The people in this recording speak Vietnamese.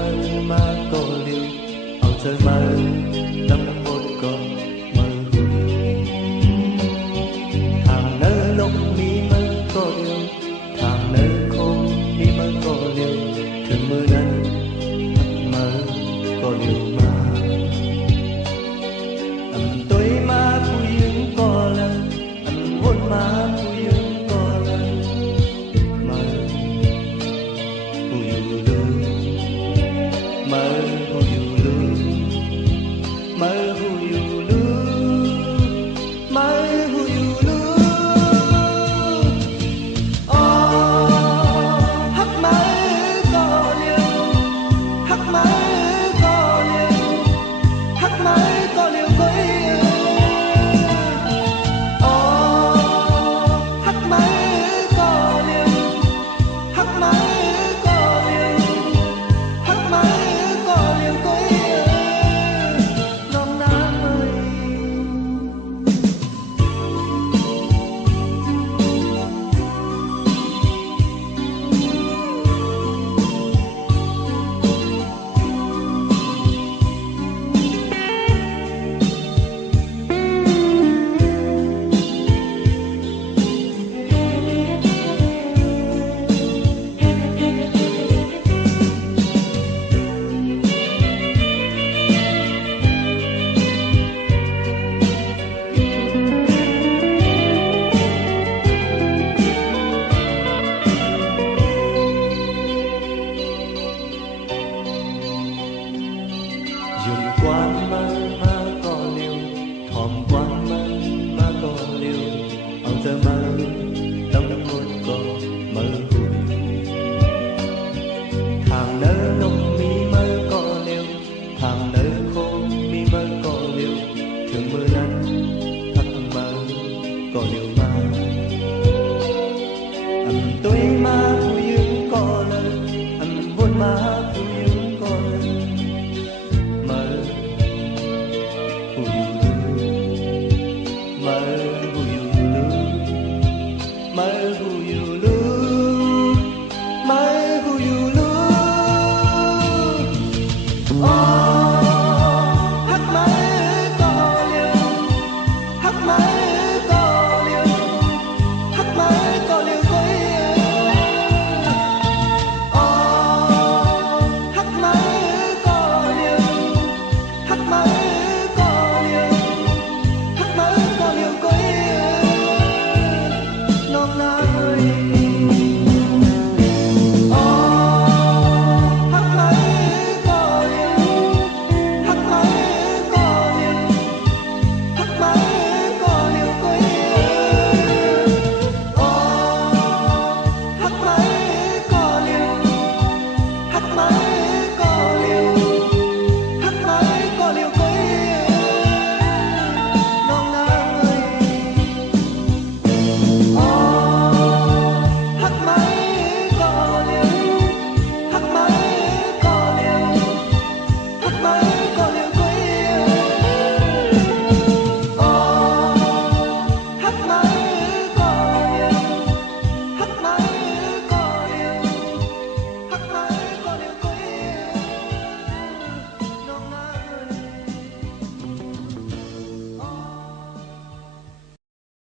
mơ mà có điều áo trời mơ trong một con mơ thằng nỡ lúc mi mơ có điều thằng nỡ khôn mi mơ có điều thường mơนั้นthật mơ có điều mà tôi màผู้หญิงก็เลยวนมาผู้หญิงก็เลยมาผู้อยู่ลืมมาผู้อยู่ลืมมาผู้อยู่ลืมมาผู้อยู่ลืมอ๋อฮักมาก็เลี้ยวฮักมาก็เลี้ยวฮักมาก็เลี้ยวก็dùng qua mơ